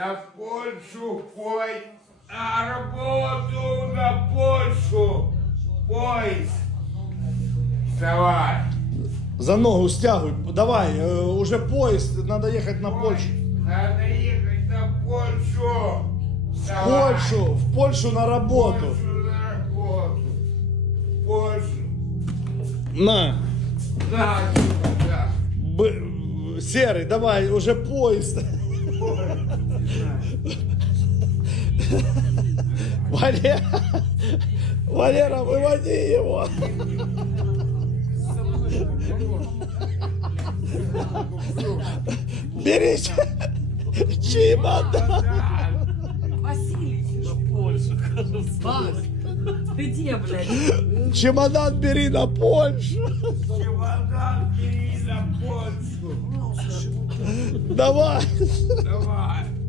На Польшу пой, на работу на Польшу. Поезд. Вставай. За ногу стягивай. Давай, уже поезд, надо ехать на Польшу. Надо ехать на Польшу. Вставай. В Польшу на работу. Польшу на работу. Польшу. На. На сюда. Серый, давай, уже поезд. Валера, выводи его. Берите чемодан. Василий, Вась, ты где, блядь? Чемодан бери на Польшу. Чемодан бери на Польшу. Давай. Давай.